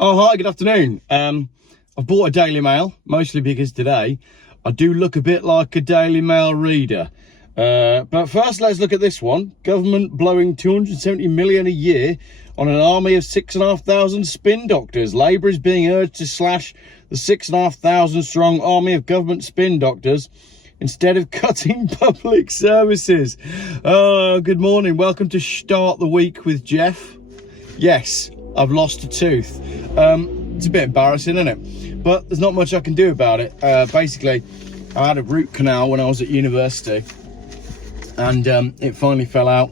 Oh, hi, good afternoon. I've bought a Daily Mail, mostly because today I do look a bit like a Daily Mail reader. But first, let's look at this one. Government blowing 270 million a year on an army of 6,500 spin doctors. Labour is being urged to slash the 6,500 strong army of government spin doctors instead of cutting public services. Oh, good morning. Welcome to Shtart the Week with Geoff. Yes, I've lost a tooth. It's a bit embarrassing, isn't it? But there's not much I can do about it. Basically, I had a root canal when I was at university, and it finally fell out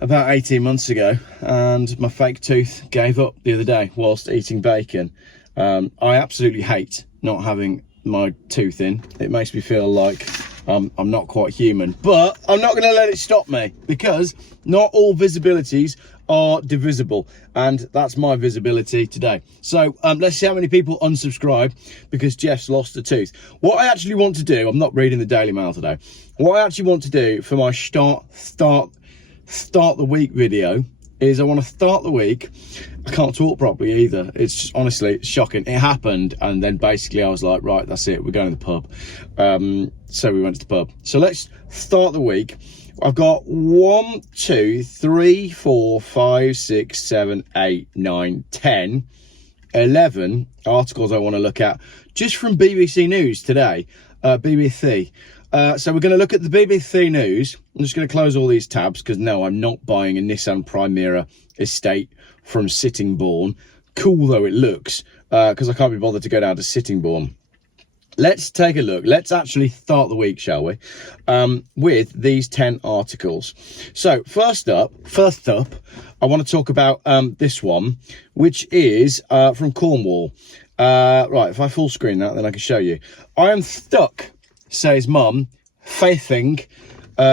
about 18 months ago, and my fake tooth gave up the other day whilst eating bacon. I absolutely hate not having my tooth in. It makes me feel like I'm not quite human, but I'm not going to let it stop me, because not all visibilities are divisible, and that's my visibility today. So let's see how many people unsubscribe because Geoff's lost a tooth. What I actually want to do, I'm not reading the Daily Mail today, what I actually want to do for my start the week video is I want to start the week. I can't talk properly either. It's just, honestly, it's shocking. It happened, and then basically I was like, right, that's it, we're going to the pub. So we went to the pub. So let's start the week. I've got 1, 2, 3, 4, 5, 6, 7, 8, 9, 10, 11 articles I want to look at just from BBC News today. BBC. So we're going to look at the BBC News. I'm just going to close all these tabs because no, I'm not buying a Nissan Primera estate from Sittingbourne. Cool though it looks, because I can't be bothered to go down to Sittingbourne. Let's take a look. Let's actually start the week, shall we, with these 10 articles. So first up, I want to talk about this one, which is from Cornwall. Right, if I full screen that, then I can show you. I am stuck, says mum, facing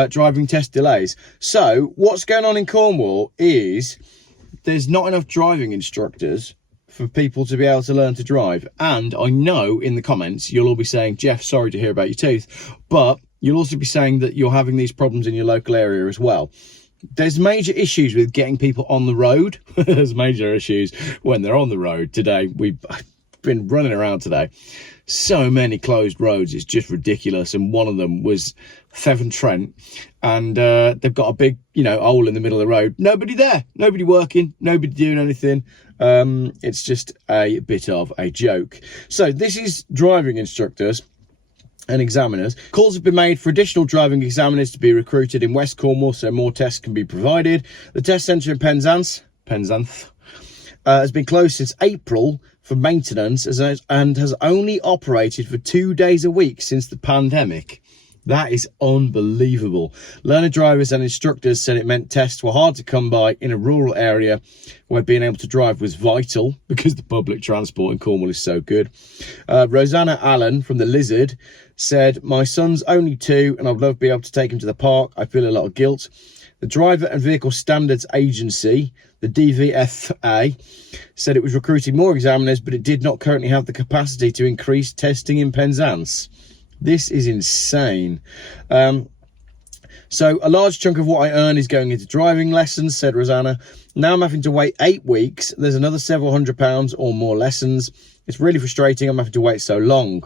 driving test delays. So what's going on in Cornwall is there's not enough driving instructors for people to be able to learn to drive. And I know in the comments you'll all be saying, Geoff, sorry to hear about your tooth, but you'll also be saying that you're having these problems in your local area as well. There's major issues with getting people on the road. There's major issues when they're on the road. Today we've been running around today, so many closed roads, it's just ridiculous. And one of them was Trent, and they've got a big hole in the middle of the road. Nobody there, nobody working, nobody doing anything. It's just a bit of a joke. So this is driving instructors and examiners. Calls have been made for additional driving examiners to be recruited in West Cornwall, so more tests can be provided. The test centre in Penzance has been closed since April for maintenance and has only operated for 2 days a week since the pandemic. That is unbelievable. Learner drivers and instructors said it meant tests were hard to come by in a rural area where being able to drive was vital because the public transport in Cornwall is so good. Rosanna Allen from the Lizard said, my son's only 2 and I'd love to be able to take him to the park. I feel a lot of guilt. The Driver and Vehicle Standards Agency, the DVFA, said it was recruiting more examiners, but it did not currently have the capacity to increase testing in Penzance. This is insane. So a large chunk of what I earn is going into driving lessons, said Rosanna. Now I'm having to wait 8 weeks. There's another several £100 or more lessons. It's really frustrating. I'm having to wait so long.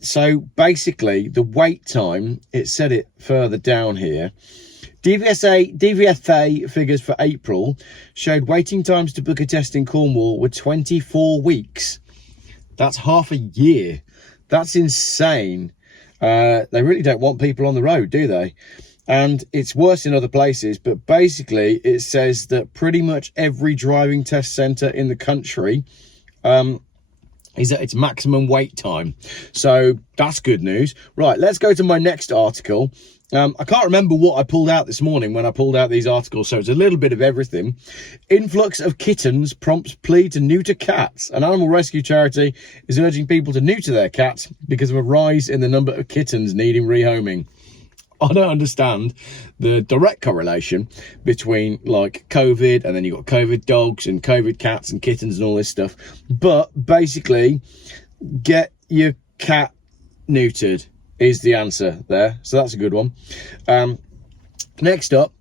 So basically the wait time, it said it further down here. DVFA figures for April showed waiting times to book a test in Cornwall were 24 weeks. That's half a year. That's insane. They really don't want people on the road, do they? And it's worse in other places, but basically it says that pretty much every driving test centre in the country is at its maximum wait time. So that's good news. Right, let's go to my next article. I can't remember what I pulled out this morning when I pulled out these articles, so it's a little bit of everything. Influx of kittens prompts plea to neuter cats. An animal rescue charity is urging people to neuter their cats because of a rise in the number of kittens needing rehoming. I don't understand the direct correlation between like COVID, and then you've got COVID dogs and COVID cats and kittens and all this stuff. But basically, get your cat neutered is the answer there. So that's a good one. Next up,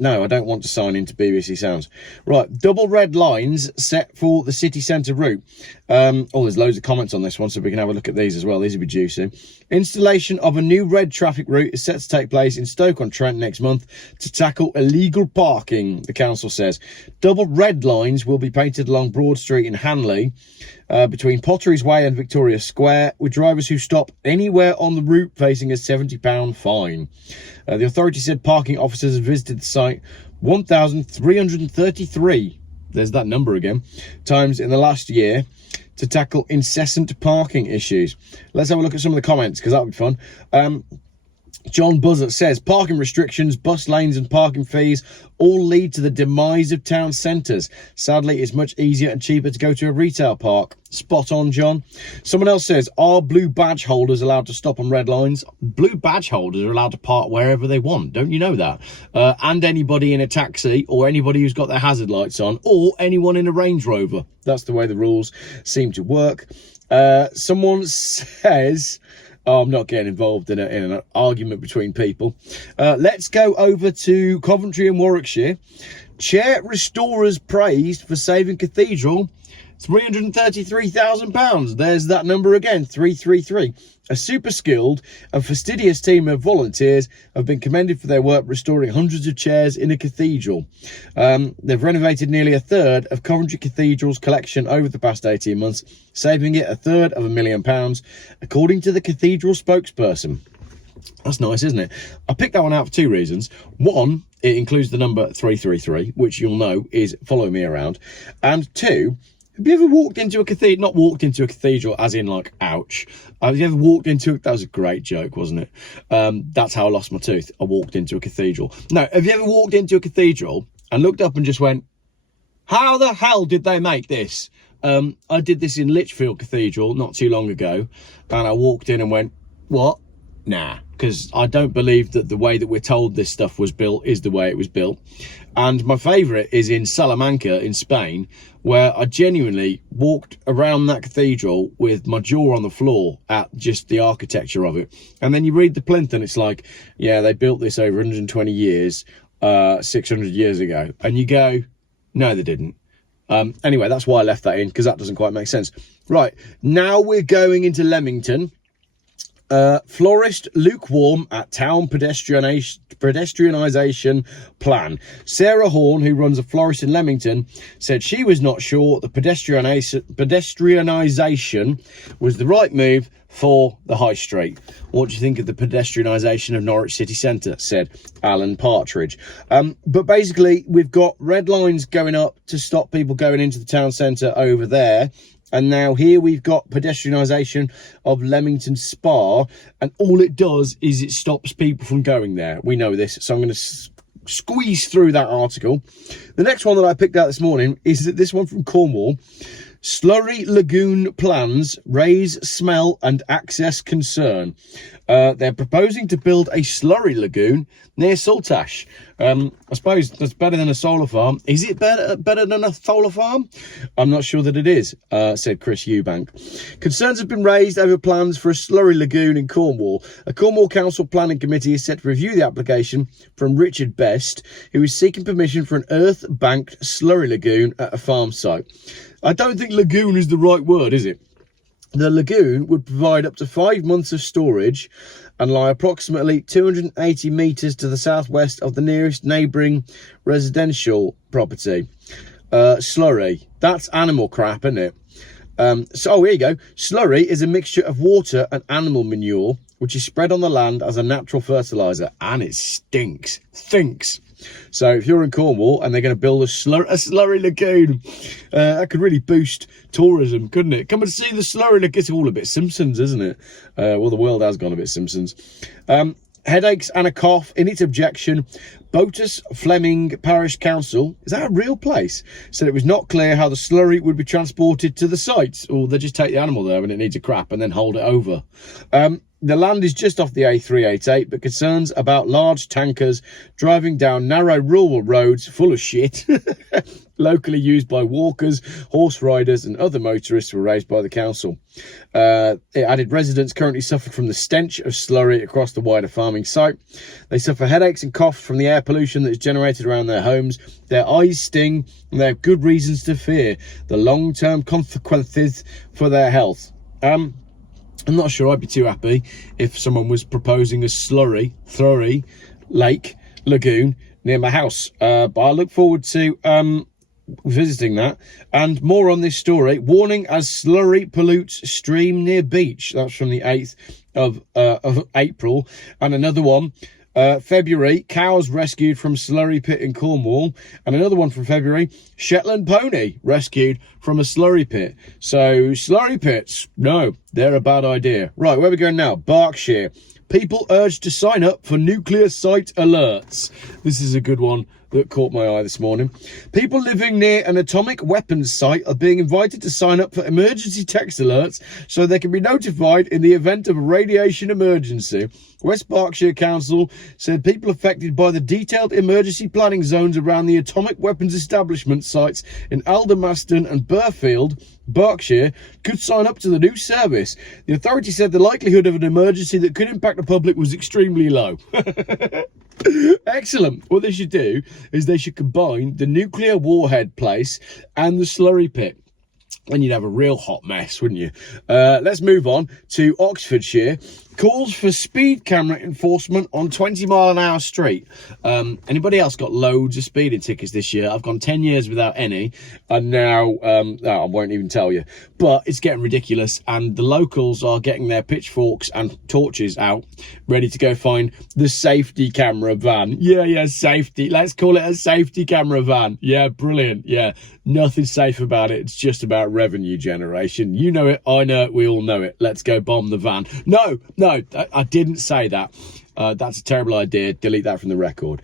No, I don't want to sign into BBC Sounds. Right, double red lines set for the city centre route. There's loads of comments on this one, so we can have a look at these as well. These will be juicy. Installation of a new red traffic route is set to take place in Stoke-on-Trent next month to tackle illegal parking, the council says. Double red lines will be painted along Broad Street in Hanley, between Potteries Way and Victoria Square, with drivers who stop anywhere on the route facing a £70 fine. The authority said parking officers have visited the site 1,333, there's that number again, times in the last year to tackle incessant parking issues. Let's have a look at some of the comments, because that'll be fun. John Buzzard says, parking restrictions, bus lanes and parking fees all lead to the demise of town centres. Sadly, it's much easier and cheaper to go to a retail park. Spot on, John. Someone else says, are blue badge holders allowed to stop on red lines? Blue badge holders are allowed to park wherever they want. Don't you know that? And anybody in a taxi, or anybody who's got their hazard lights on, or anyone in a Range Rover. That's the way the rules seem to work. Someone says... Oh, I'm not getting involved in an argument between people. Let's go over to Coventry and Warwickshire. Chair restorers praised for saving cathedral £333,000. There's that number again, 333. A super skilled and fastidious team of volunteers have been commended for their work restoring hundreds of chairs in a cathedral. They've renovated nearly a third of Coventry Cathedral's collection over the past 18 months, saving it £250,000, according to the cathedral spokesperson. That's nice, isn't it? I picked that one out for two reasons. One, it includes the number 333, which you'll know is follow me around. And two, have you ever walked into a cathedral, not walked into a cathedral as in like, ouch. Have you ever walked into it? That was a great joke, wasn't it? That's how I lost my tooth. I walked into a cathedral. No, have you ever walked into a cathedral and looked up and just went, how the hell did they make this? I did this in Lichfield Cathedral not too long ago, and I walked in and went, what? Nah, because I don't believe that the way that we're told this stuff was built is the way it was built. And my favourite is in Salamanca in Spain, where I genuinely walked around that cathedral with my jaw on the floor at just the architecture of it. And then you read the plinth and it's like, yeah, they built this over 120 years, 600 years ago. And you go, no, they didn't. Anyway, that's why I left that in, because that doesn't quite make sense. Right, now we're going into Leamington. Florist lukewarm at town pedestrianisation plan. Sarah Horn, who runs a florist in Leamington, said she was not sure the pedestrianisation was the right move for the high street. What do you think of the pedestrianisation of Norwich city centre? Said Alan Partridge. But basically, we've got red lines going up to stop people going into the town centre over there. And now here we've got pedestrianisation of Leamington Spa, and all it does is it stops people from going there. We know this, so I'm going to squeeze through that article. The next one that I picked out this morning is this one from Cornwall. Slurry lagoon plans raise smell and access concern. They're proposing to build a slurry lagoon near Saltash. I suppose that's better than a solar farm. Is it better than a solar farm? I'm not sure that it is, said Chris Eubank. Concerns have been raised over plans for a slurry lagoon in Cornwall. A Cornwall Council Planning Committee is set to review the application from Richard Best, who is seeking permission for an earth-banked slurry lagoon at a farm site. I don't think lagoon is the right word, is it? The lagoon would provide up to 5 months of storage and lie approximately 280 metres to the southwest of the nearest neighbouring residential property. Slurry. That's animal crap, isn't it? Here you go. Slurry is a mixture of water and animal manure, which is spread on the land as a natural fertiliser, and it stinks. So if you're in Cornwall and they're going to build a slurry lagoon, that could really boost tourism, couldn't it? Come and see the slurry lagoon. It's all a bit Simpsons, isn't it? Well, the world has gone a bit Simpsons. Headaches and a cough in its objection. Botus Fleming Parish Council, is that a real place? Said it was not clear how the slurry would be transported to the site, or they just take the animal there when it needs a crap and then hold it over. The land is just off the A388, but concerns about large tankers driving down narrow rural roads full of shit, locally used by walkers, horse riders and other motorists, were raised by the council. It added residents currently suffer from the stench of slurry across the wider farming site. They suffer headaches and coughs from the air pollution that is generated around their homes. Their eyes sting, and they have good reasons to fear the long-term consequences for their health. I'm not sure I'd be too happy if someone was proposing a slurry lake lagoon near my house. But I look forward to visiting that. And more on this story. Warning as slurry pollutes stream near beach. That's from the 8th of April. And another one. February, cows rescued from slurry pit in Cornwall. And another one from February, Shetland pony rescued from a slurry pit. So slurry pits, no, they're a bad idea. Right, where are we going now? Berkshire. People urged to sign up for nuclear site alerts. This is a good one that caught my eye this morning. People living near an atomic weapons site are being invited to sign up for emergency text alerts so they can be notified in the event of a radiation emergency. West Berkshire Council said people affected by the detailed emergency planning zones around the atomic weapons establishment sites in Aldermaston and Burfield, Berkshire, could sign up to the new service. The authority said the likelihood of an emergency that could impact the public was extremely low. Excellent. What they should do is they should combine the nuclear warhead place and the slurry pit. And you'd have a real hot mess, wouldn't you? Let's move on to Oxfordshire. Calls for speed camera enforcement on 20-mile-an-hour street. Anybody else got loads of speeding tickets this year? I've gone 10 years without any, and now I won't even tell you. But it's getting ridiculous, and the locals are getting their pitchforks and torches out, ready to go find the safety camera van. Yeah, safety. Let's call it a safety camera van. Yeah, brilliant. Yeah, nothing safe about it. It's just about revenue generation. You know it, I know it, we all know it. Let's go bomb the van. No, I didn't say that. That's a terrible idea. Delete that from the record.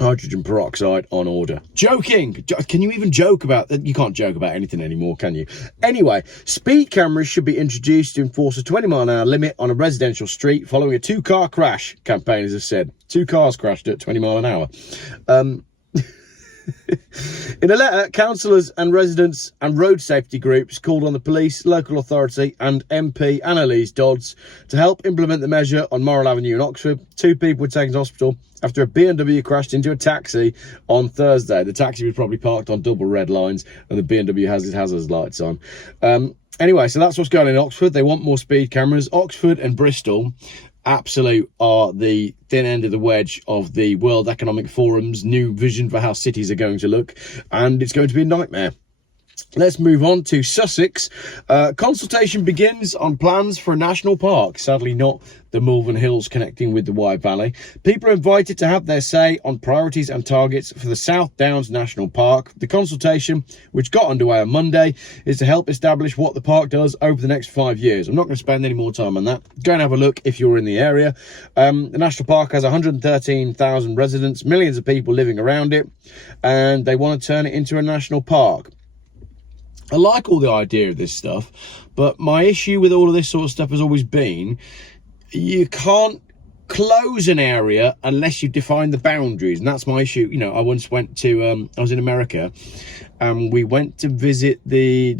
Hydrogen peroxide on order. Joking. Can you even joke about that? You can't joke about anything anymore, can you? Anyway, speed cameras should be introduced to enforce a 20-mile-an-hour limit on a residential street following a two-car crash, campaigners have said. 2 cars crashed at 20 mile an hour. In a letter, councillors and residents and road safety groups called on the police, local authority and MP Annalise Dodds to help implement the measure on Morrill Avenue in Oxford. 2 people were taken to hospital after a BMW crashed into a taxi on Thursday. The taxi was probably parked on double red lines and the BMW has its hazard lights on. Anyway, so that's what's going on in Oxford. They want more speed cameras. Oxford and Bristol absolute are the thin end of the wedge of the World Economic Forum's new vision for how cities are going to look, and it's going to be a nightmare. Let's move on to Sussex. Consultation begins on plans for a national park. Sadly not the Malvern Hills connecting with the Wye Valley. People are invited to have their say on priorities and targets for the South Downs National Park. The consultation, which got underway on Monday, is to help establish what the park does over the next 5 years. I'm not going to spend any more time on that. Go and have a look if you're in the area. The national park has 113,000 residents, millions of people living around it, and they want to turn it into a national park. I like all the idea of this stuff, but my issue with all of this sort of stuff has always been you can't close an area unless you define the boundaries, and that's my issue. You know, I once went to I was in America and we went to visit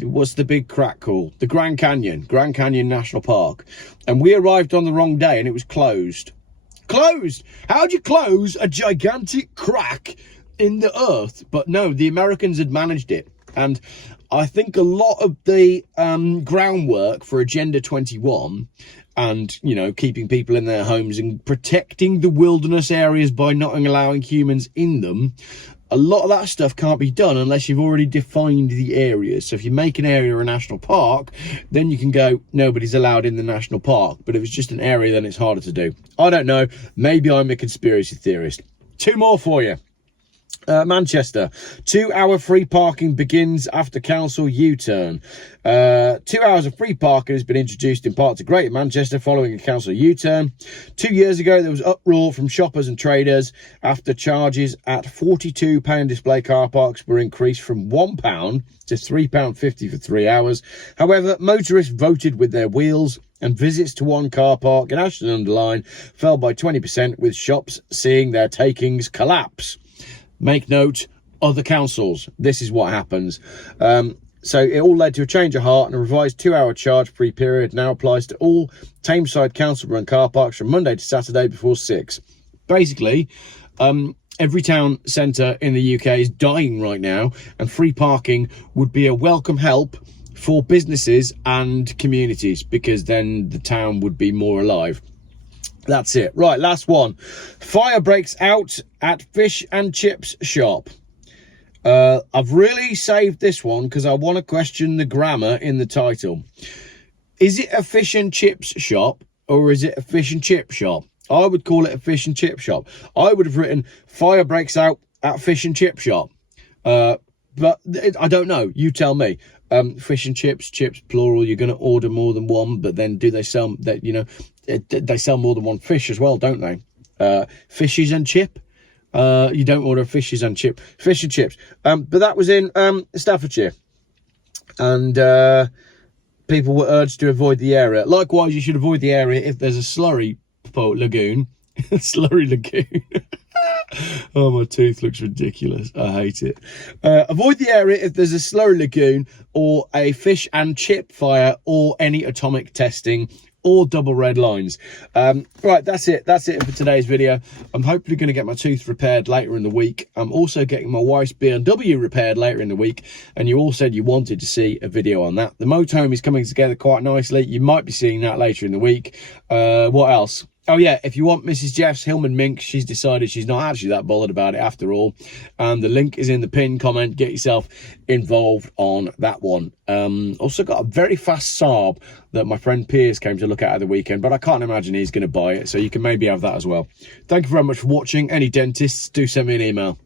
what's the big crack called, the Grand Canyon National Park, and we arrived on the wrong day and it was closed. How'd you close a gigantic crack in the earth? But no, the Americans had managed it. And I think a lot of the groundwork for Agenda 21 and, you know, keeping people in their homes and protecting the wilderness areas by not allowing humans in them, a lot of that stuff can't be done unless you've already defined the areas. So if you make an area a national park, then you can go, nobody's allowed in the national park. But if it's just an area, then it's harder to do. I don't know. Maybe I'm a conspiracy theorist. 2 more for you. Manchester, 2-hour free parking begins after council U-turn. 2 hours of free parking has been introduced in parts of Greater Manchester following a council U-turn. 2 years ago, there was uproar from shoppers and traders after charges at £42 display car parks were increased from £1 to £3.50 for 3 hours. However, motorists voted with their wheels, and visits to one car park in Ashton-under-Lyne fell by 20%, with shops seeing their takings collapse. Make note, other councils, this is what happens. So it all led to a change of heart, and a revised 2-hour charge-free period now applies to all Tameside council-run car parks from Monday to Saturday before 6. Basically, every town centre in the UK is dying right now, and free parking would be a welcome help for businesses and communities, because then the town would be more alive. That's it. Right, last one. Fire breaks out at fish and chips shop. I've really saved this one because I want to question the grammar in the title. Is it a fish and chips shop, or is it a fish and chip shop? I would call it a fish and chip shop. I would have written fire breaks out at fish and chip shop. But I don't know. You tell me. Fish and chips plural. You're going to order more than one, but then do they sell that? You know, they sell more than one fish as well, don't they? Fishes and chip. You don't order fish and chips. But that was in Staffordshire, and people were urged to avoid the area. Likewise, you should avoid the area if there's a slurry lagoon. Slurry lagoon. Oh, my tooth looks ridiculous. I hate it. Avoid the area if there's a slurry lagoon or a fish and chip fire or any atomic testing or double red lines. Right, that's it for today's video. I'm hopefully going to get my tooth repaired later in the week. I'm also getting my wife's BMW repaired later in the week, and you all said you wanted to see a video on that. The motorhome is coming together quite nicely. You might be seeing that later in the week. What else? Oh yeah, if you want Mrs. Geoff's Hillman Mink, she's decided she's not actually that bothered about it after all. And the link is in the pinned comment. Get yourself involved on that one. Also got a very fast Saab that my friend Piers came to look at the weekend, but I can't imagine he's going to buy it. So you can maybe have that as well. Thank you very much for watching. Any dentists, do send me an email.